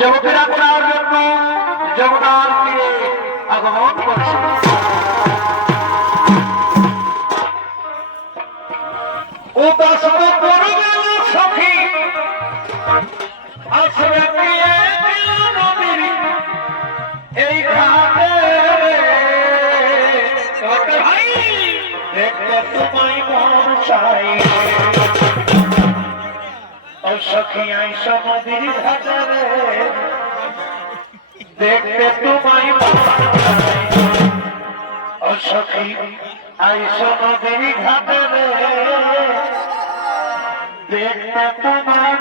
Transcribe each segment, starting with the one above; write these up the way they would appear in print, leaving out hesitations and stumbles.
যুবকেরা করার জন্য যমুনার তীরে আগমন করছে। উপাসনা করবে সখী আসবে নদীর এই ঘাটে ভাই দেখতে তোমায় মন চাই ও সখী আইসা নদীর ঘাটে দেখতে তোমায় মন চাই ও সখী আইসা নদীর ঘাটে দেখতে তোমায়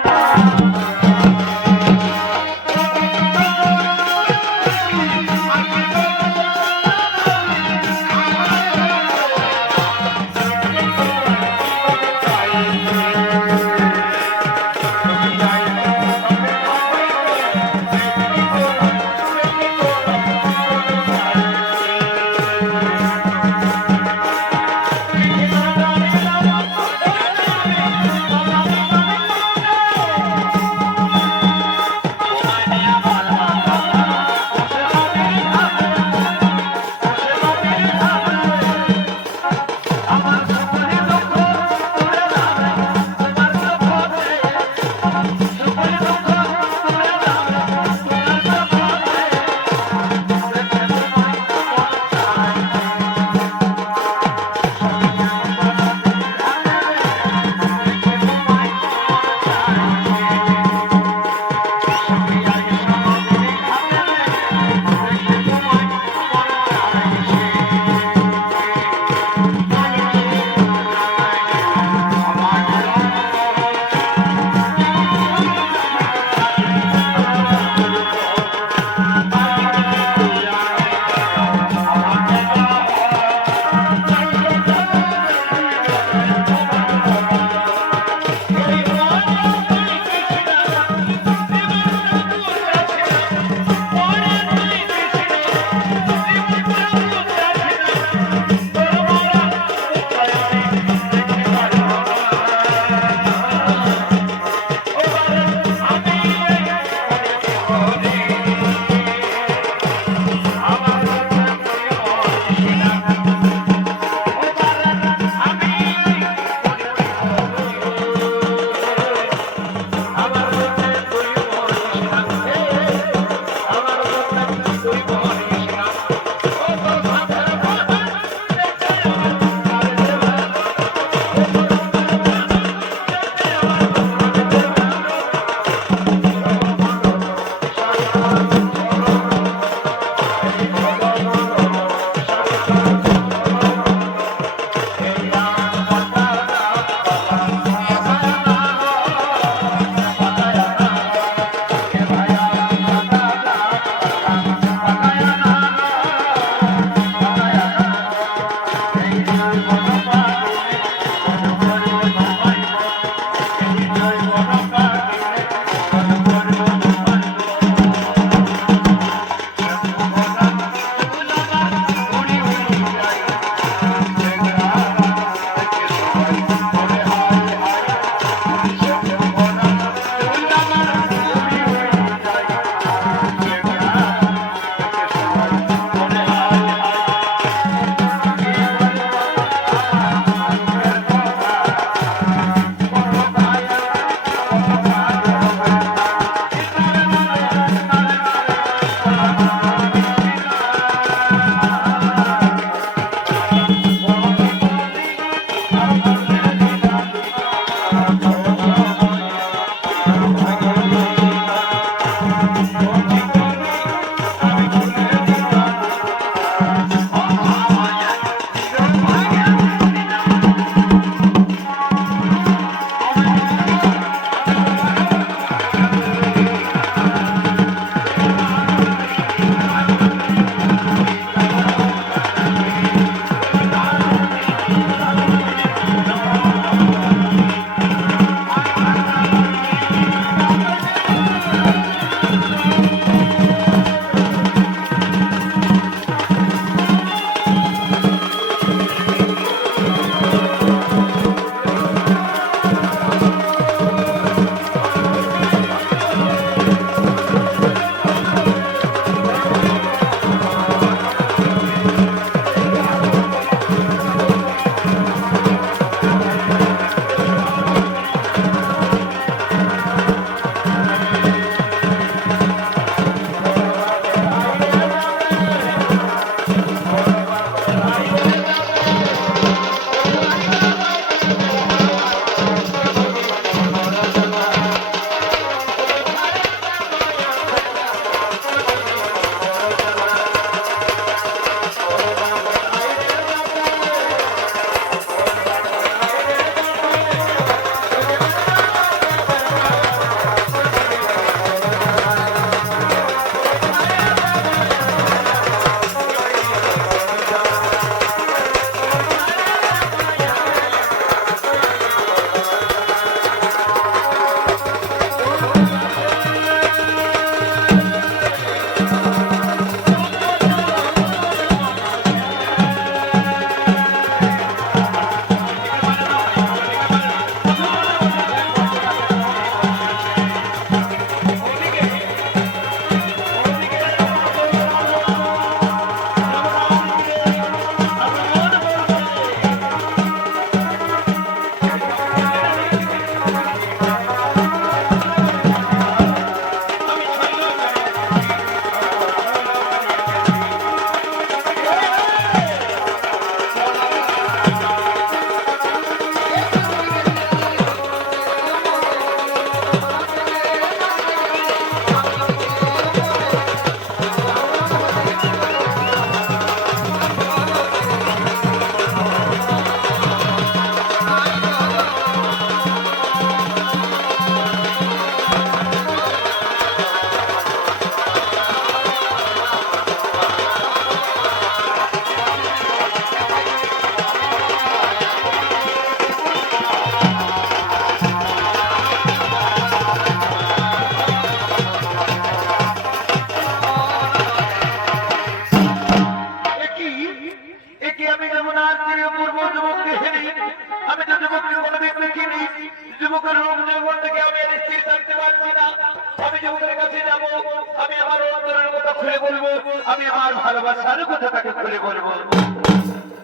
খুলে বলবো, আমি আমার ভালোবাসার কথা তাকে খুলে বলবো।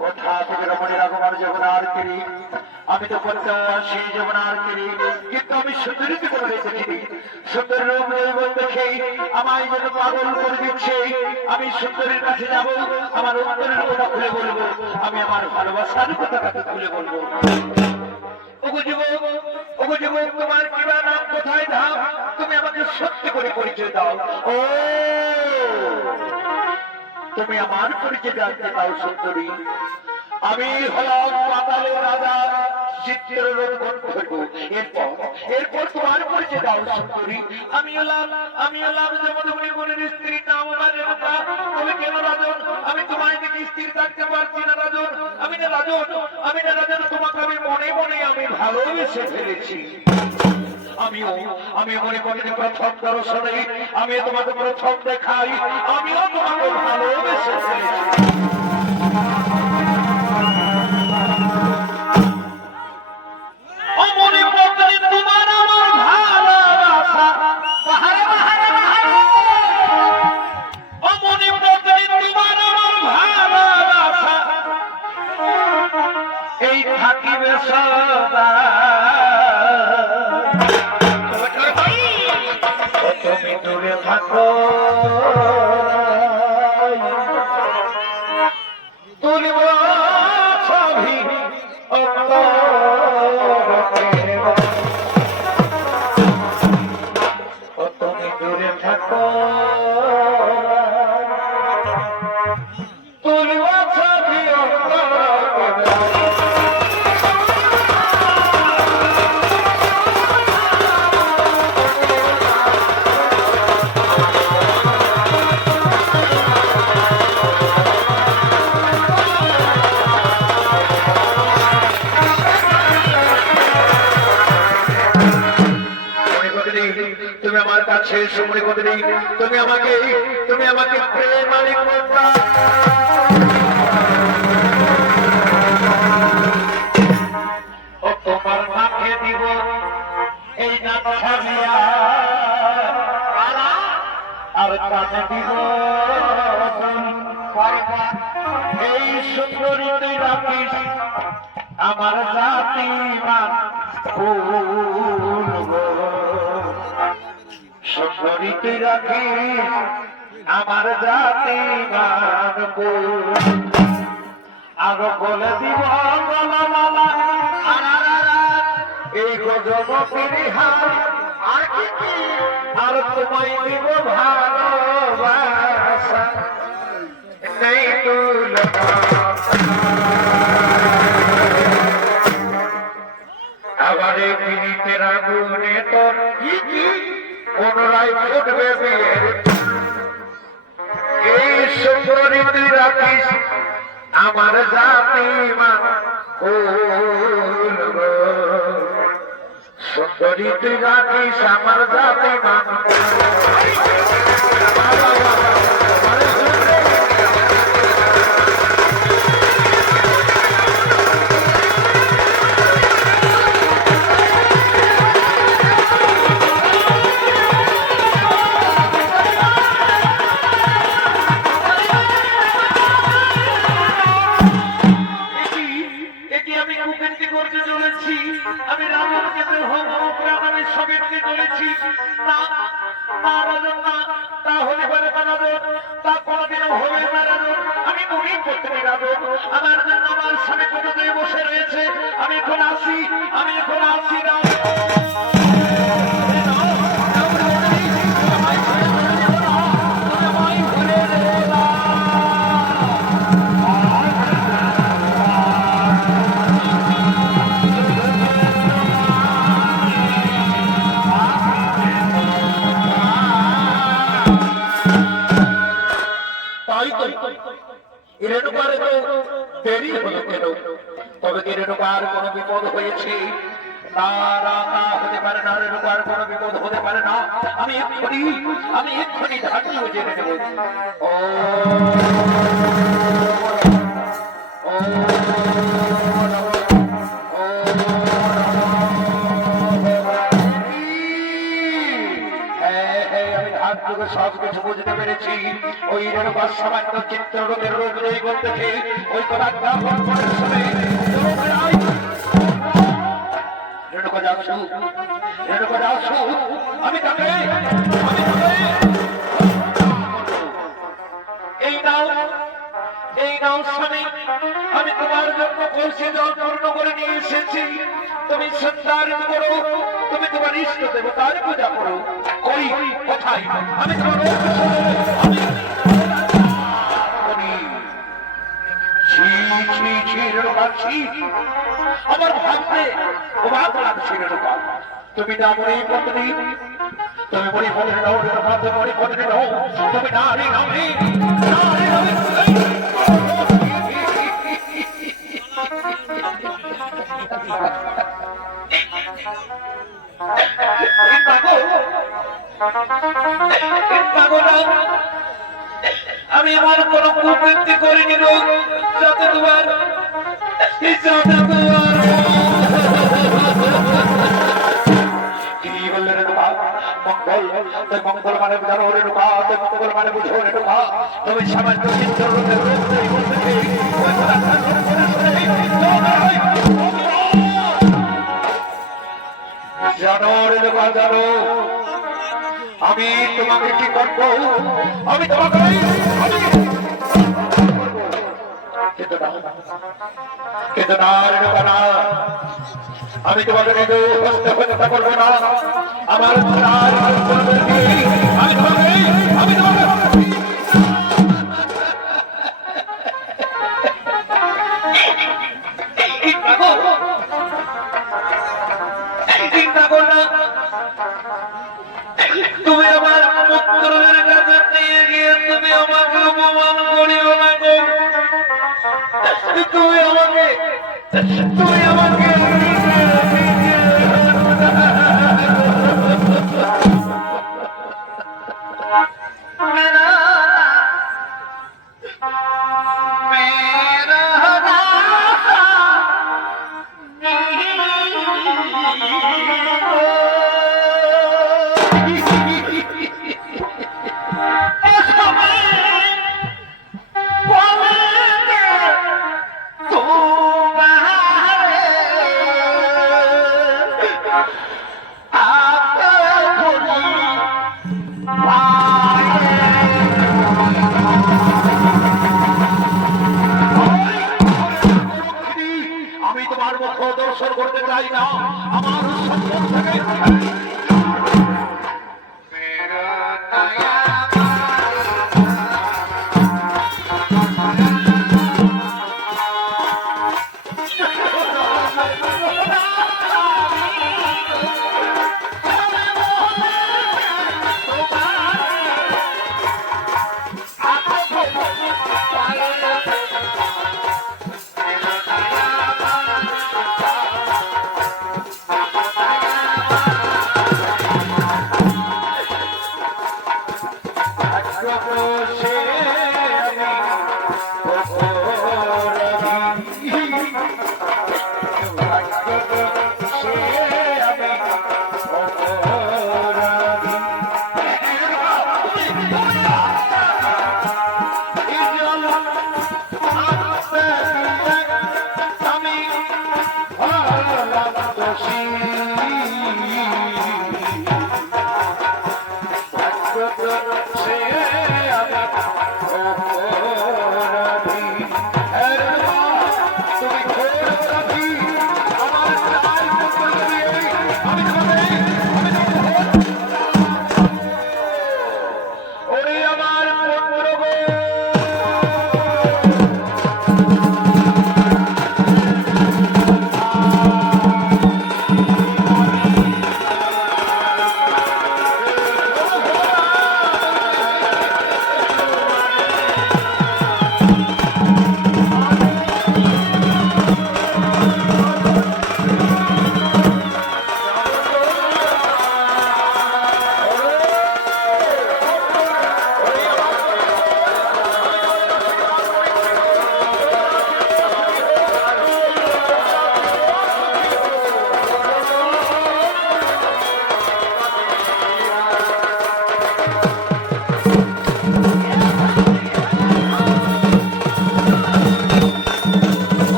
কোথা থেকে রমণীর আগমন যমুনার তীরে, আমি তো প্রত্যাশী যমুনার তীরে, কিন্তু আমি সুন্দরীকে কোনো দেখিনি। সুন্দর রূপ দেখে আমায় যেন পাগল করে দিচ্ছে। আমি সুন্দরীর কাছে যাব, আমার অন্তরের কথা খুলে বলবো, আমি আমার ভালোবাসার কথা তাকে খুলে বলবো। ওগো যুবক, ওগো যুবক, তোমার কিবা নাম, কোথায় ধাম, তুমি আমাকে সত্যি করে পরিচয় দাও। ও তুমি আমার পরিচয় জানতে পাও সুন্দরী? আমি হলাম পাতালের রাজা চিত্ররঞ্জন ঘটু। এরপর তোমার পরিচয় দাও সুন্দরী। আমি হলাম যমদগ্নি বোনের স্ত্রীর নাম আমার রেণুকা। তুমি কেন রাজন? আমি তোমায় দেখে স্থির থাকতে পারছি না রাজন। আমি না রাজন, তোমাকে আমি মনে মনে আমি ভালোবেসে ফেলেছি। আমি মনে করি প্রথম দর্শনে আমি তোমাকে প্রথম দেখাই, আমিও তোমাকে ভালোবেসে ফেলেছি। এই থাকিবে সদা, তুমি দূরে থাকো, তুলিব ছবি তুমি দূরে থাকো, তুলিব ছবি তুমি আমার কাছে সময় করতে নেই। তুমি আমাকে প্রেমালিক করতা। ও তোমার নাকে দিব এই নাক ছাড়িয়া, আর কানে দিব এই সুন্দরী তুই রাখিস আমার জাতি মান সুন্দরী তুই রাখিস আমার জাতি মানব। আরো বলে দিব গলামালা এই গজবী হার, আর কি আর তোমায় দিব ভালোবাসা নেই তুলনা। আবার এই পীড়িতের আগুনে তোর পুনরায় ফুটবে বিয়ের। এই সুন্দরী তুই রাখিস আমার জাতি মান, সুন্দরী তুই রাখিস আমার জাতি মান। আমি রাজনকে আমি সবেতকে চলেছি না, রাজন না, তা হলে পারে না রাজন, তা কোনদিনও হবে না রাজন। আমি মনে করতে পারি রাজন, আমার জন্য আমার স্বামী কোথায় বসে রয়েছে। আমি এখন আসি না। রেণুকার তো দেরি হলো কেন? তবে কি রেণুকার কোনো বিপদ হয়েছে? না হতে পারে না, রেণুকার কোনো বিপদ হতে পারে না। আমি এক্ষুনি ধার্য জেনে নেব। ও আমি ধার্য তোকে সব কিছু বুঝতে পেরেছি। ওই রেণুকা সামান্য চিত্ররূপের রূপ জৈবন দেখে ওই কথা জ্ঞাপন করে শুনে রেণুকা যাচ্ছু, রেণুকা যাচ্ছু, আমি তাকে এই নাও স্বামী, আমি তোমার জন্য কলসি জল পূর্ণ করে নিয়ে এসেছি। তুমি সন্তান করো, তুমি তোমার ইষ্ট দেবতার পূজা করো। কই কোথায় আমি তোমার আমার ভাবতে অবাক লাগছে রেণুকা। তুমি না মনে পত্নী, তুমি মনে পত্নী নও রেণুকা, তুমি মনে পত্নী নও, তুমি নারী নামে আমি আমার কোন কুবৃত্তি করিনি যাতে তোমার কি বললেন রেণুকা? মঙ্গল, মঙ্গল মানে জানো রেণুকা, মঙ্গল মানে বুঝো রেণুকা। তুমি সামান্য চিত্ররূপের রূপ জানো রেণুকা, জানো আমি তোমাকে কি করবো? আমি তোমাকে কিন্তু না রেণুকা না, আমি তোমাকে নিজে হত্যা করবো না। আমার আমি তোমাকে তুমি আমার পুত্রের কাছে নিয়ে গিয়ে তুমি আমাকে অপমান করিও না গো। তুমি আমাকে দর্শন করতে চাই না। আমার সম্পদ থেকে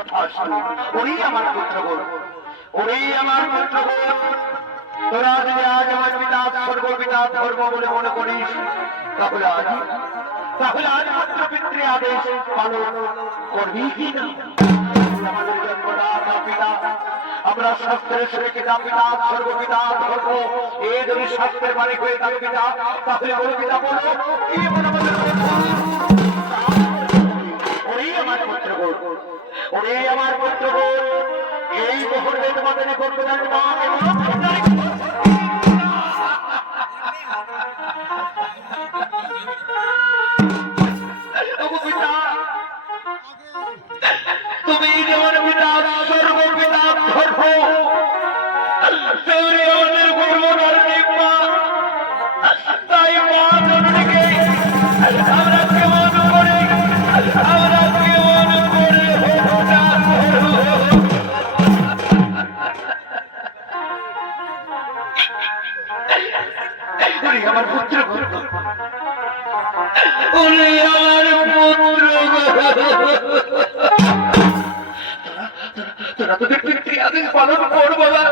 তথাস্তু। ওরে আমার পুত্রগণ, ওরে আমার পুত্রগণ, তোরা যদি আজ আমার পিতা স্বর্গ পিতা ধর্ম বলে মনে করিস, তাহলে আজ পুত্র পিতৃ আদেশ পালন করবি কি না? আমাদের জন্মদাতা পিতা, আমরা শাস্ত্রের সঙ্গে পিতা পিতা স্বর্গ পিতা ধর্ম এ যদি শাস্ত্রের মালিক হয়ে থাকে পিতা, তাহলে বলো পিতা বলো কি এমন আমাদের ওরেই আমার পুত্রগণ, ওরেই আমার পুত্রগণ, এই মুহূর্তে তোমাদের গর্ভধারী মা তুমি যেমন পিতা স্বর্গ পিতা ধর্ম, তেমনি আমাদের গর্ভধারী মা। তাই মা জননীকে আমরা কেমন করে আমার পুত্র, তোরা তোদের পিতৃ আদেশ পালন করবো না।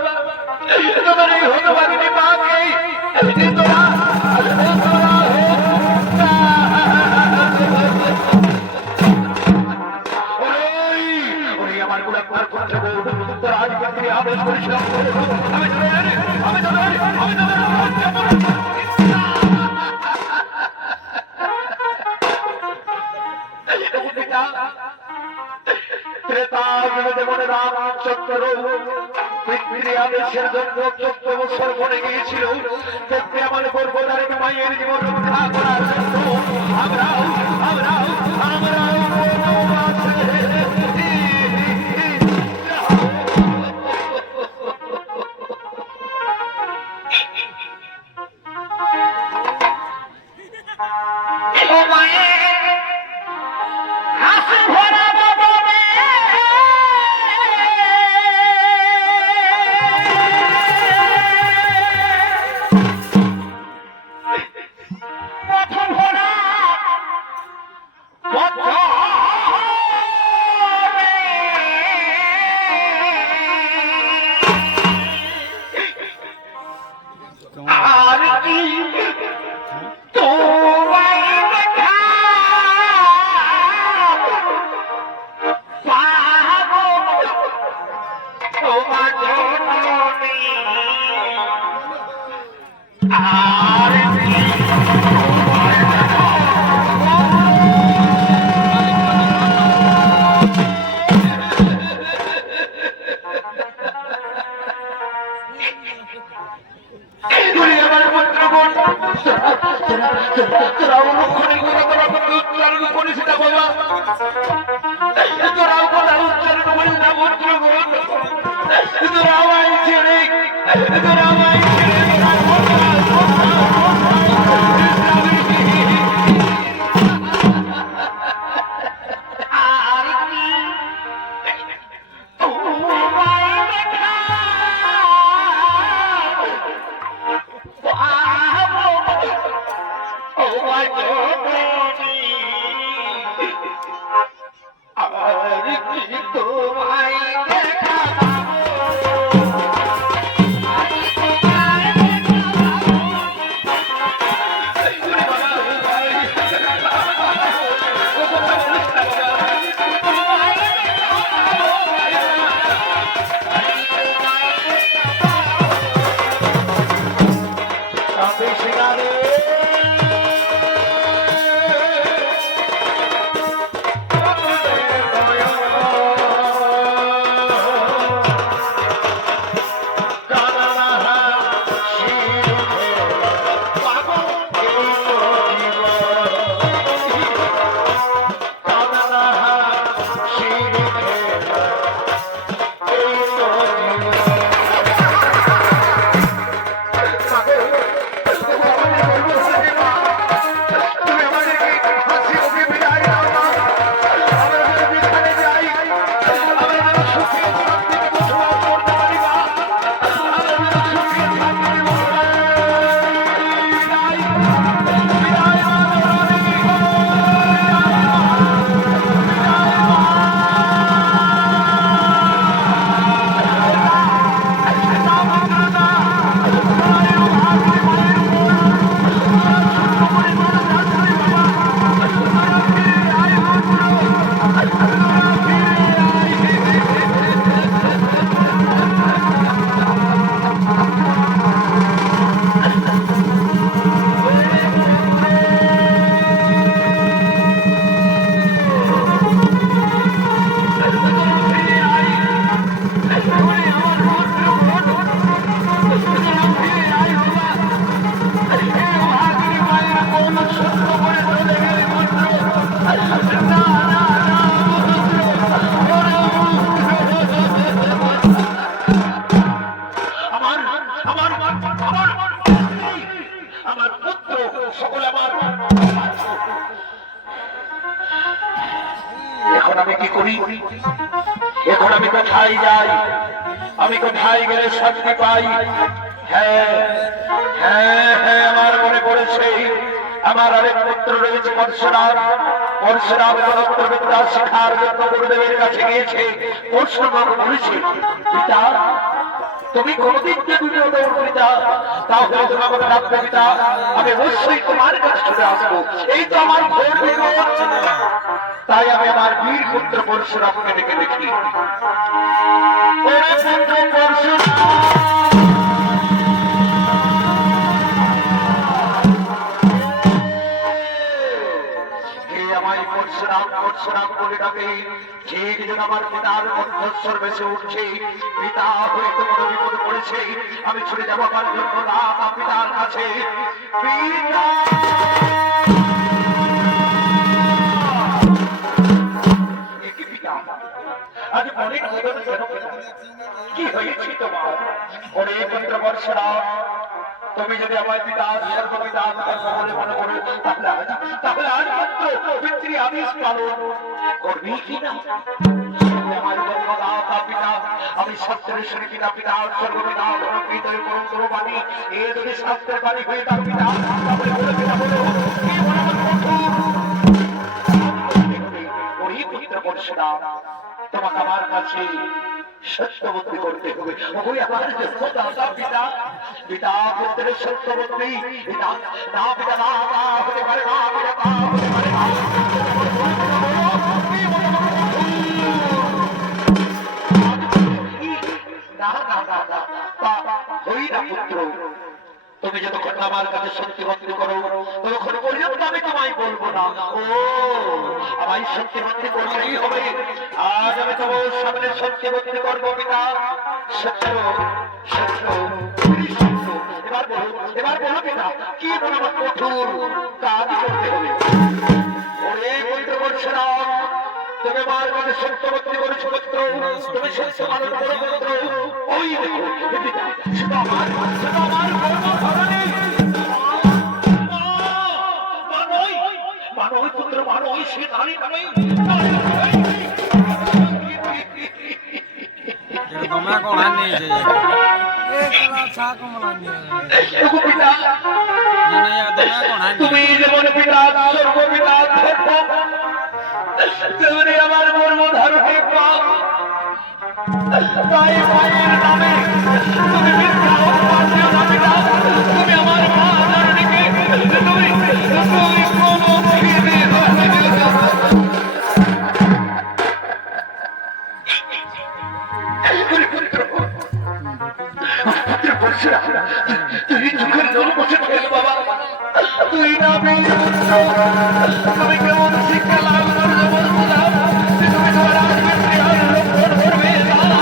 তোমার এই হতভাগিনী মাকে তোরা আমার গুণাকার পুত্র, তোরা আজ পিতৃ আদেশ পরিশ্রম করবো। আদেশের জন্য 14 বছর পরে গিয়েছিল, তেমনি আমার গর্ভধারী মায়ের জীবন রক্ষা করার জন্য আমরাও করি? এখন আমি কোথায় যাই? আমি কোথায় গেলে শান্তি পাই? হ্যাঁ হ্যাঁ হ্যাঁ, আমার মনে পড়েছে, আমার আরেক পুত্র রয়েছে পরশুরাম। পরশুরাম মন্ত্রবিদ্যা শিখার জন্য গুরুদেবের কাছে গিয়েছে। পরশুরাম বলেছে, পিতা তুমি কোনদিন যে দুনিয়া দৌড় পিতা, তাহলে তোমাকে ডাকবে পিতা, আমি অবশ্যই তোমার কাছে ছুটে আসবো। এই তো আমার ভোর বিপদ। তাই আমি আমার বীর পুত্র পরশুরামকে ডেকে দেখি। ওরে পুত্র পরশুরাম, পরশুরাম পরশুরাম বলে ডাকে। ঠিক যেন আমার পিতার কণ্ঠস্বর ভেসে উঠছে, পিতা হয়তো কোনো বিপদে পড়েছে, আমি ছুটে যাবো আমার জন্য রাত পিতার কাছে। পিতা আজ অনেক কি হয়েছে তোমার? ওরে পুত্র পরশুরাম, তুমি যদি আমার পিতা সর্বপিতা বলে মনে করো, তাহলে আজ মাত্র পিতৃ আদেশ পালন করবি কিনা? আমার জন্মদাতা পিতা, আমি সত্যের শ্রী পিতা, পিতা সর্বপিতা পিতার পরম বাণী, এ যদি শাস্ত্রের বাণী হয়ে তার পিতা, তাহলে বলে পিতা বলো কি বলে আমার ওই পুত্র পরশুরাম, তোমাকে আমার কাছে সত্যবতী করতে হবে। ওই আমার জন্মদাতা পিতা, পিতা পুত্রের সত্যবতী, পিতা না পিতা না হতে পারে না, পিতা হতে পারে না। তুমি যতক্ষণ আমার কাছে সত্যবতী করো ততক্ষণ পর্যন্ত আমি তোমায় বলবো না। ও আমায় সত্যবতী করলেই হবে। আজ আমি তোমার সামনে সত্যবতী করবো পিতা। সত্য সত্য সত্য। এবার বলো পিতা, কি বলো আমার কঠোর কাজ করতে হবে? ওরে বলতে বলছে না, তুমি আমার কাছে সত্যবতী করেছো পুত্র, তুমি সত্য পালন করো পুত্র। ওই দেখো সেটা আমার গর্বধারণী মানই পুত্র, মানই সে নারী নামে তোমরা কোন নিয়েছে তুমি যেমন পিতা সর্বপিতা তেমনি আমার মর্ম ধারণে তাই মায়ের নামে তুমি মিথ্যা অপবাদ দিও না পিতা। তুমি আমার মা ধারণীকে তুমি তুই চোখের জল বসে ফেল বাবা, তুই না তুমি কেমন শিক্ষা লাভ করলে বলছিলাম তুমি তোমার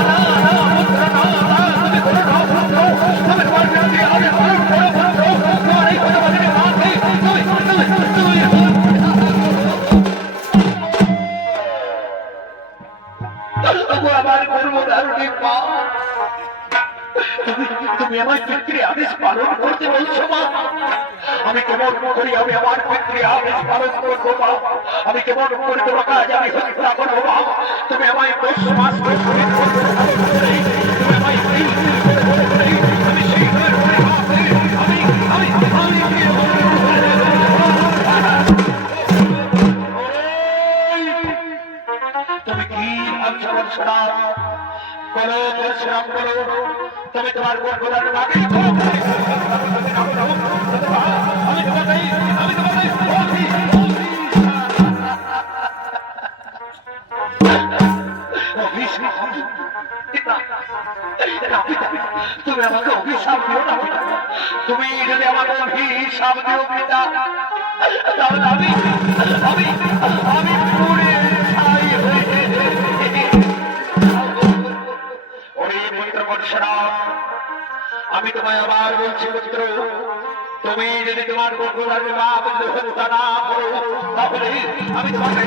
আমার কর্মধারণী মা, তুমি আমার পিতৃ আদেশ পালন করতে বলছো মা। আমি কেমন করি আমি আমার পিতৃ আদেশ পালন করবো মা? আমি কেমন করি তোমার কাজ আমি হত্যা করবো মা? তুমি আমায় 10 মাস তুমি আমায় আমি সেই তুমি কি ভাবছো পরশুরাম? বলো পরশুরাম বলো, তুমি তোমার গর্ভধারণ আগে তুমি আমাকে অভিশাপ দিও না পিতা। তুমি যদি আমাকে অভিশাপ দিও পিতা, তাহলে আমি আমি আমি পুড়ে ছাই হয়ে আমি তোমায় আবার বলছি পুত্র, তুমি যদি তোমার গর্ভধারণ হত্যা না করো তাহলে আমি তোমাকে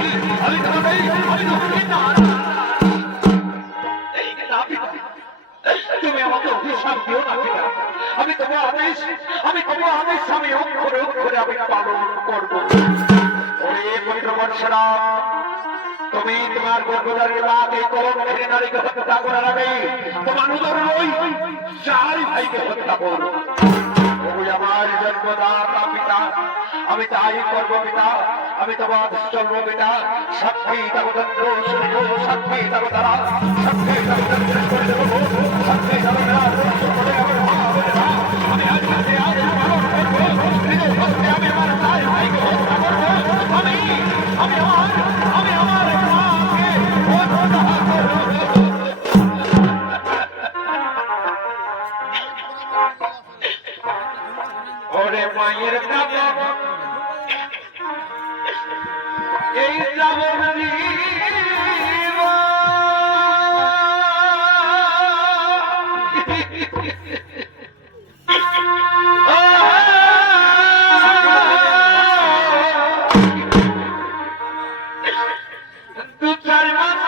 তুমি আমাকে অভিশাপ দিও না পিতা। আমি তোমার আদেশ আমি অক্ষরে অক্ষরে আমি পালন করবো। ওরে পুত্র পরশুরাম, তুমি তোমার গর্ভধারী মাকে কলঙ্কিনী নারীকে হত্যা করার আগে তোমার উদর ওই চার ভাইকে হত্যা করো। ওই আমার জন্মদাতা পিতা, আমি তাই করবো পিতা, আমি তোমার চলবো পিতা। সাক্ষী থাকো চন্দ্র সূর্য, সাক্ষী থাকো তারা, সাক্ষী থাকো চন্দ্র সূর্য, সাক্ষী থাকো তারা। আমি আজ রাতে আজ পালন করবো, নিজের ভক্তে আমি আমার চার ভাইকে হত্যা করবো। আমি আমার মাকে হত্যা করবো। ওরে মায়ের কাছে এই শ্রাবণ দু চার মাস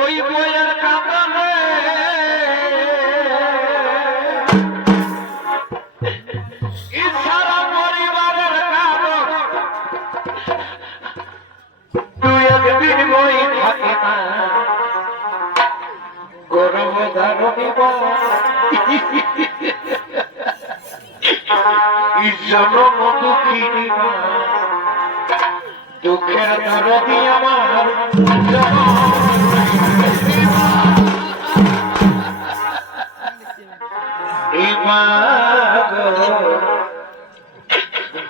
ওই বইয়ের কাপড়ে সারা পরিবারের কাপড় দুই একদিন বই থাকে না গর্ভ ধারণী জনম দুঃখিনী দুঃখের দরদি আমার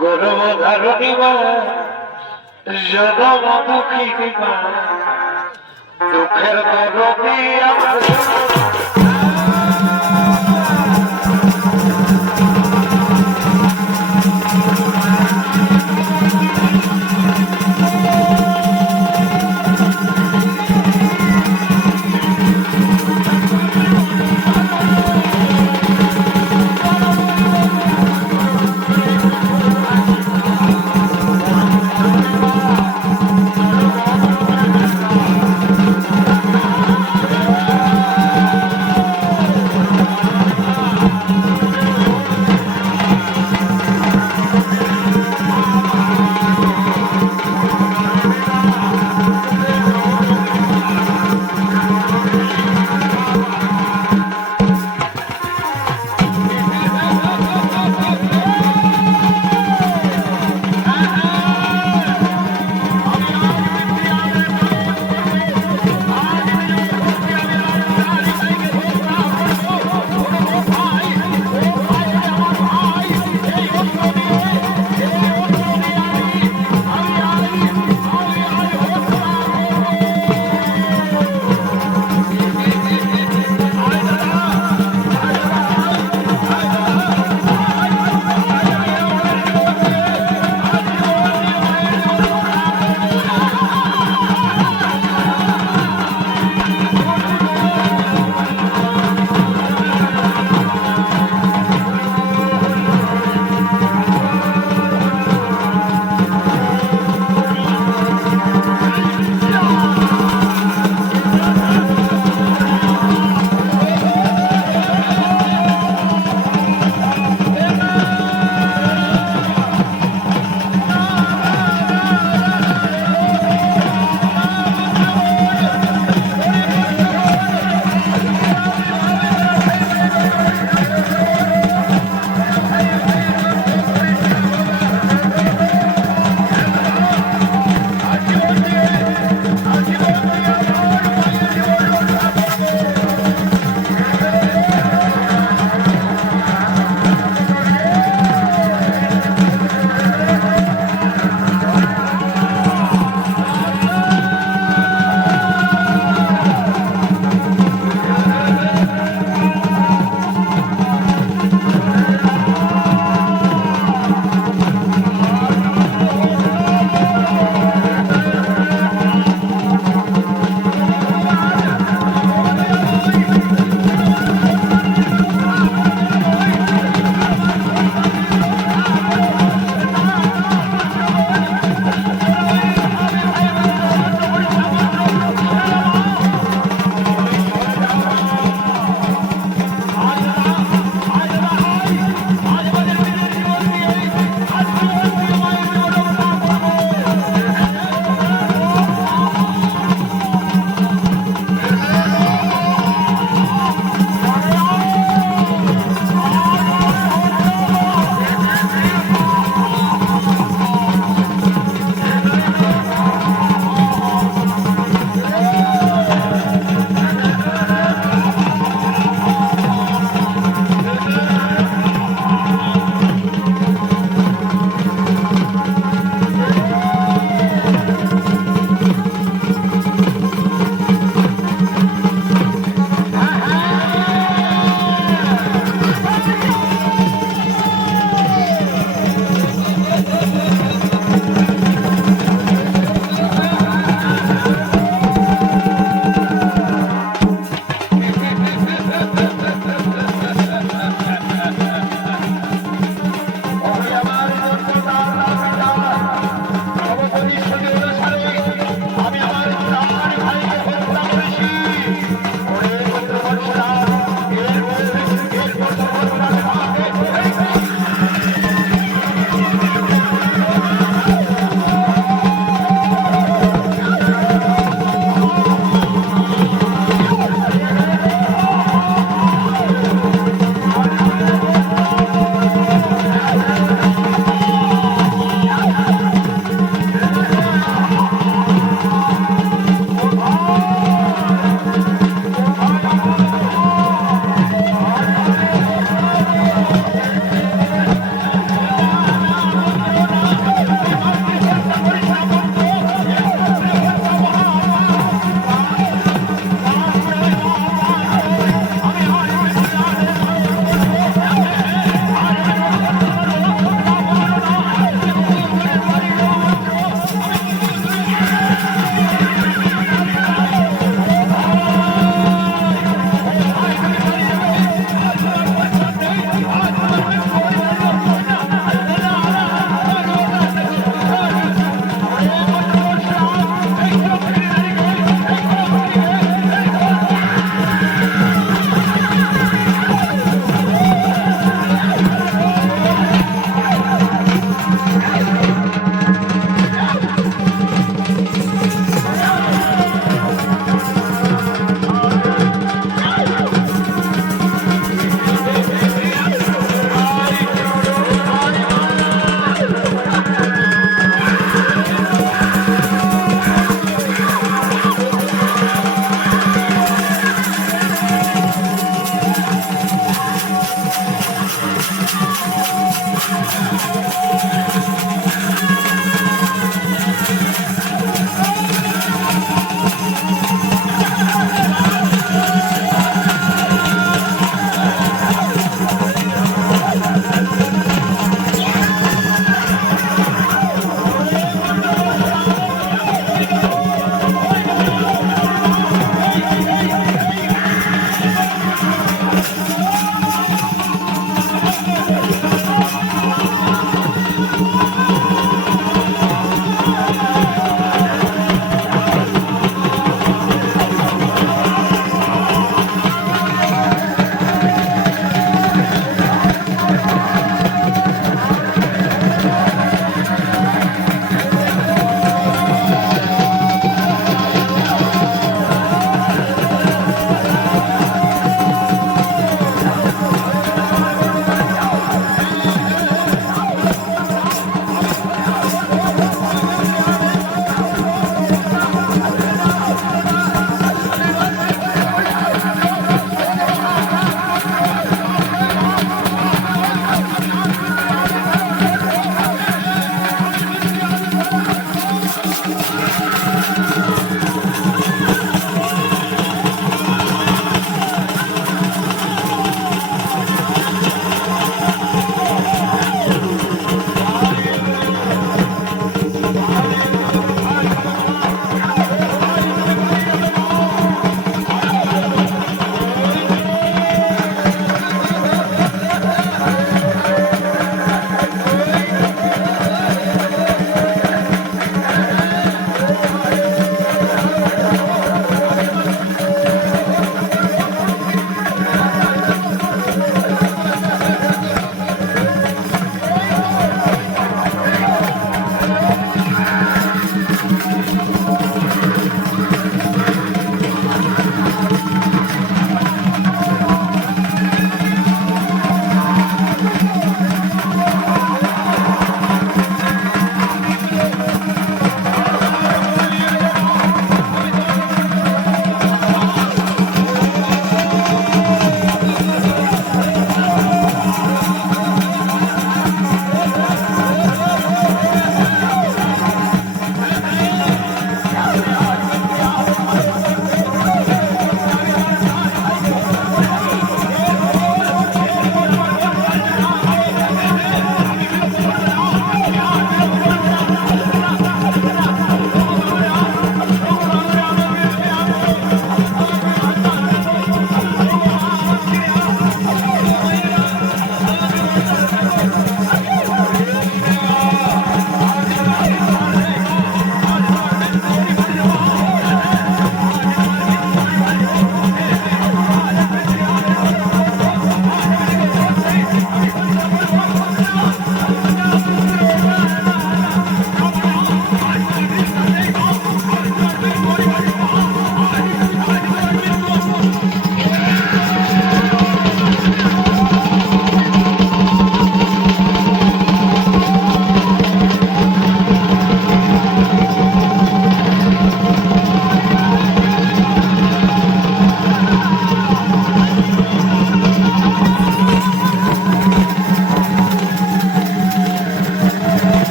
গর্ভ ধারণী জনম দুঃখিনী দুঃখের দরদি আমার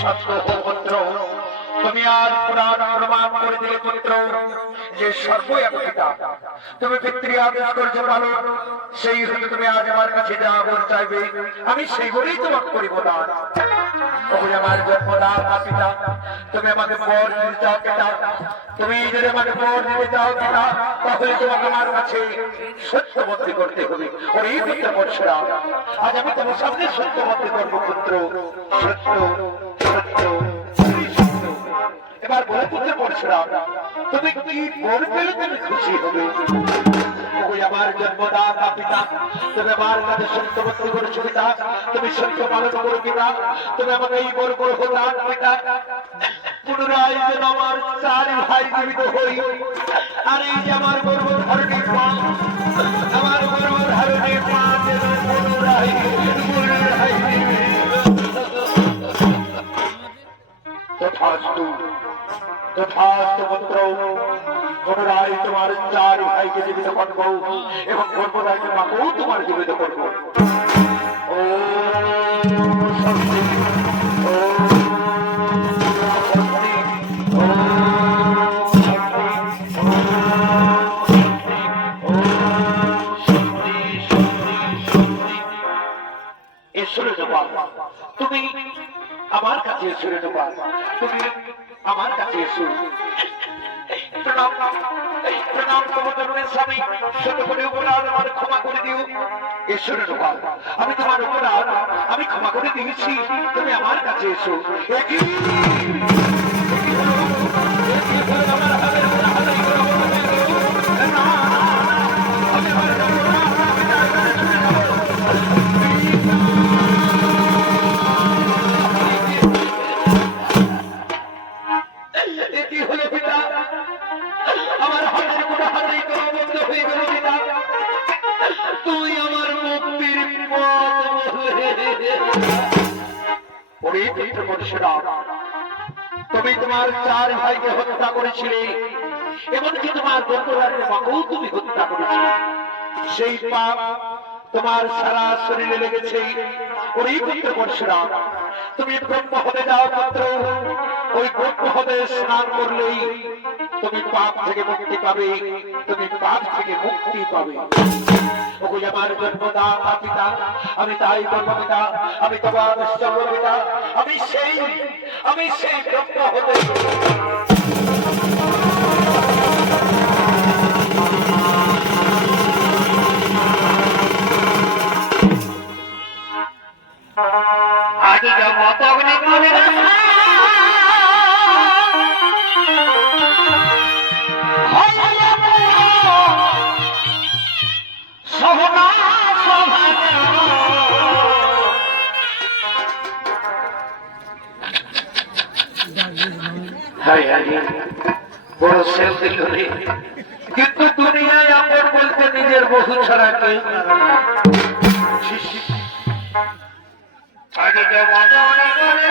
সত্য হো পুত্র। তুমি আর পুরাণ প্রমাণ করে দিলে পুত্র যে সর্বই এক পিতা। তুমি পিতৃ আদেশ করছো পালন, সেই হলে তুমি আজ আমার কাছে যা বল চাইবে আমি সেইগুলোই তোমাকে করিব না। তবে আমার জন্মদাতা পিতা, তুমি আমাকে বর দিতে চাও পিতা, তুমি যদি আমাকে বর দিতে চাও পিতা, তাহলে তোমাকে আমার কাছে সত্যবদ্ধ করতে হবে। ওর এই পুত্র পরশুরাম, আজ আমি তোমার সামনে সত্যবদ্ধ করবো পুত্র। সত্য সত্য সত্য। এবার বলে পুত্র পরশুরাম, তুমি কি বর পেলে তুমি খুশি হবে? ওই আমার জন্মদাতা পিতা, তুমি আমার কাছে সত্যবদ্ধ করেছো পিতা, তুমি সত্য পালন করো পিতা, তুমি আমাকে এই বর করো দান পিতা। পুনরায় যেন আমার চার ভাই জীবিত হই, আর এই যে আমার গর্ব ধারণে পা, আমার গর্ব ধারণে পা যেন পুনরায় তথাস্তু তথাস্তু পুত্র। পুনরায় তোমার চার ভাইকে জীবিত করবো এবং গর্ভদায় মাকেও তোমার জীবিত করবো। ও শক্তি, ও শক্তি, ও শক্তি, ও শক্তি, ও শক্তি, শক্তি, শক্তি। ঈশ্বরে জপা, তুমি আমার কাছে ঈশ্বরে জপা, তুমি আমার কাছে এসো। প্রণাম প্রণাম তোমার স্বামী, শত করে অপরাধ আমার ক্ষমা করে দিও। ঈশ্বরের রূপাল, আমি তোমার অপরাধ আমি ক্ষমা করে দিয়েছি, তুমি আমার কাছে এসো। একই আমার হাতের উপর হাতাই করো, না, আমি আমার কি হলো পিতা? আমার হাতের উপর হাতাই করা বন্ধ হয়ে গেল পিতা। তুই আমার মুক্তির পথ বলে। ওরে পিতৃ পরশুরাম, তুমি তোমার চার ভাইকে হত্যা করেছিলে, এমনকি তোমার গর্ভধারণের মাকেও তুমি হত্যা করেছিলে। সেই পাপ তোমার সারা শরীরে লেগেছে। ওরে পিতৃ পরশুরাম, তুমি ব্রহ্ম হতে যাও পুত্র। ওই ব্রহ্ম হতে স্নান করলেই তুমি পাপ থেকে মুক্তি পাবে, তুমি পাপ থেকে মুক্তি পাবে। ওই আমার জন্মদাতা পিতা, আমি তাই ব্রহ্ম পিতা, আমি তোমার নিশ্চল পিতা, আমি সেই ব্রহ্ম হতে। আগে মত অগ্নি করে সহনা সভা বড় সেল দিল রে, কিন্তু দুনিয়ায় আপন বলতে নিজের বহু ছাড়া কেউ আগে মত অগ্নি করে